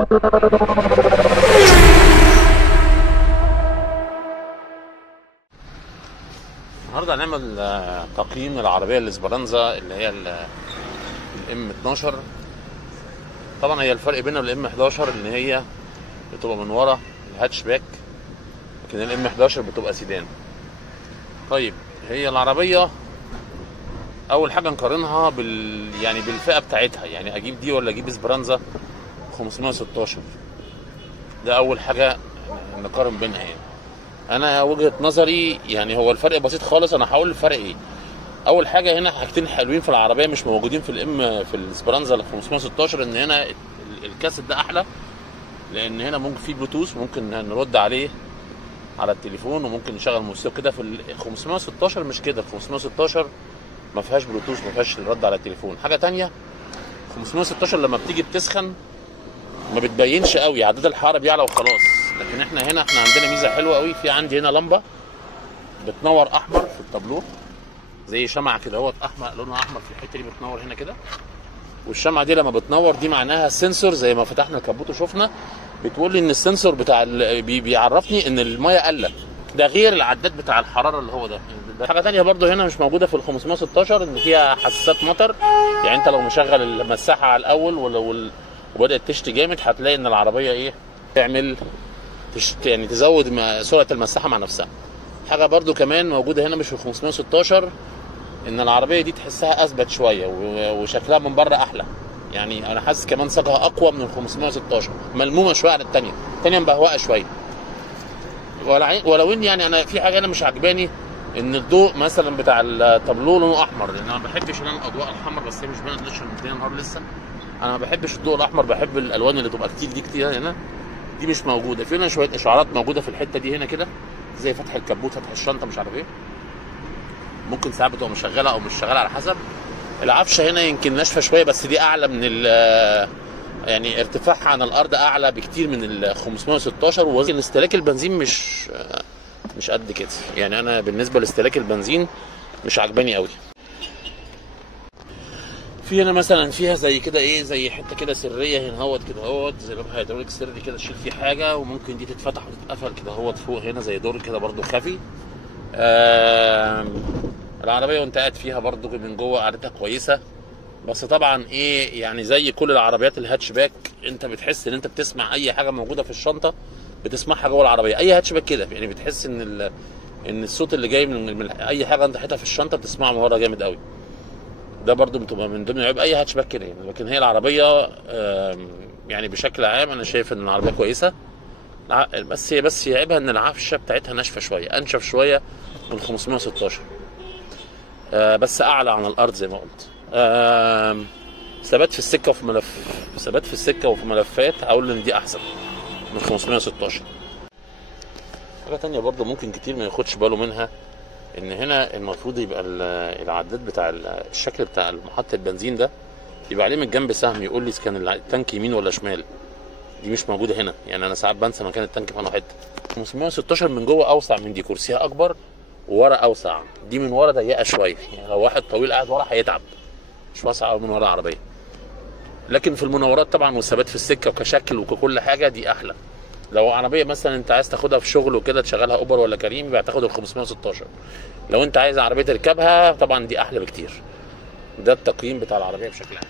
النهارده هنعمل تقييم العربيه الاسبرانزا اللي هي الام 12. طبعا هي الفرق بينها والام 11 ان هي بتبقى من ورا الهاتش باك، لكن الام 11 بتبقى سيدان. طيب هي العربيه اول حاجه نقارنها يعني بالفئه بتاعتها، يعني اجيب دي ولا اجيب اسبرانزا 516. ده اول حاجه نقارن بينها. يعني انا وجهه نظري يعني هو الفرق بسيط خالص. انا هقول الفرق ايه. اول حاجه هنا حاجتين حلوين في العربيه مش موجودين في الاسبرانزا ال 516، ان هنا الكاسيت ده احلى، لان هنا ممكن في بلوتوث ممكن نرد عليه على التليفون وممكن نشغل موسيقى كده. في ال 516 مش كده، ال 516 ما فيهاش بلوتوث، ما فيهاش الرد على التليفون. حاجه تانية 516 لما بتيجي بتسخن ما بتبينش قوي، عداد الحراره بيعلى وخلاص. لكن احنا عندنا ميزه حلوه قوي. في عندي هنا لمبه بتنور احمر في التابلو زي شمعه كده اهوت، احمر لونها احمر في الحته دي بتنور هنا كده. والشمعه دي لما بتنور دي معناها السنسور، زي ما فتحنا الكبوت وشفنا بتقول لي ان السنسور بتاع بيعرفني ان الميه قلت. ده غير العداد بتاع الحراره اللي هو ده. حاجه تانية برضو هنا مش موجوده في ال 516 ان فيها حساسات مطر. يعني انت لو مشغل المساحه على الاول وبدات تشتي جامد هتلاقي ان العربيه ايه تعمل يعني تزود سرعه المساحه مع نفسها. حاجه برضو كمان موجوده هنا مش في 516 ان العربيه دي تحسها اثبت شويه وشكلها من بره احلى. يعني انا حاسس كمان صاجها اقوى من ال 516، ملمومه شويه على الثانيه مبهوقه شويه. ولو ان يعني انا في حاجه انا مش عجباني، ان الضوء مثلا بتاع التابلو لونه احمر، لان انا ما بحبش الاضواء الحمراء. بس هي مش باينه عشان الدنيا نهار لسه. انا ما بحبش الضوء الاحمر، بحب الالوان اللي تبقى كتير هنا. دي مش موجوده. في هنا شويه اشعارات موجوده في الحته دي هنا كده، زي فتح الكبوت، فتح الشنطه، مش عارف ايه. ممكن ساعات بتبقى مشغله او مش شغاله على حسب. العفشه هنا يمكن ناشفه شويه، بس دي اعلى من يعني ارتفاعها عن الارض اعلى بكتير من ال 516. ووزن استهلاك البنزين مش قد كده. يعني انا بالنسبه لاستهلاك البنزين مش عجباني قوي. في هنا مثلا فيها زي كده ايه، زي حته كده سريه هنا اهوت كده اهوت، زي باب هيدروليك سري كده تشيل فيه حاجه، وممكن دي تتفتح وتتقفل كده اهوت فوق هنا زي دور كده برده خفي. العربيه وانت قاعد فيها برده من جوه قعدتها كويسه. بس طبعا ايه يعني زي كل العربيات الهاتش باك انت بتحس ان انت بتسمع اي حاجه موجوده في الشنطه بتسمعها جوه العربيه. اي هاتش باك كده يعني بتحس ان الصوت اللي جاي من اي حاجه انت حاططها في الشنطه بتسمعه من ورا جامد قوي. ده برضو بتبقى من ضمن عيوب اي هاتش باك كده يعني. لكن هي العربيه يعني بشكل عام انا شايف ان العربيه كويسه. بس هي عيبها ان العفشه بتاعتها ناشفه شويه، انشف شويه من 516. بس اعلى عن الارض زي ما قلت. ثبات في السكه وفي ملفات هقول ان دي احسن من 516. حاجه تانية برضو ممكن كتير ما ياخدش باله منها، ان هنا المفروض يبقى العداد بتاع الشكل بتاع محطه البنزين ده يبقى عليه من الجنب سهم يقول لي اذا كان التانك يمين ولا شمال. دي مش موجوده هنا. يعني انا ساعات بنسى مكان التانك في انهي حته. 516 من جوه اوسع من دي، كرسيها اكبر وورا اوسع. دي من ورا ضيقه شويه، يعني لو واحد طويل قاعد ورا هيتعب. مش واسعه قوي من ورا العربيه. لكن في المناورات طبعا والثبات في السكه وكشكل وككل حاجه دي احلى. لو عربيه مثلا انت عايز تاخدها في شغل وكده تشغلها اوبر ولا كريم يبقى تاخد ال 516. لو انت عايز عربيه تركبها طبعا دي احلى بكتير. ده التقييم بتاع العربيه بشكل عام.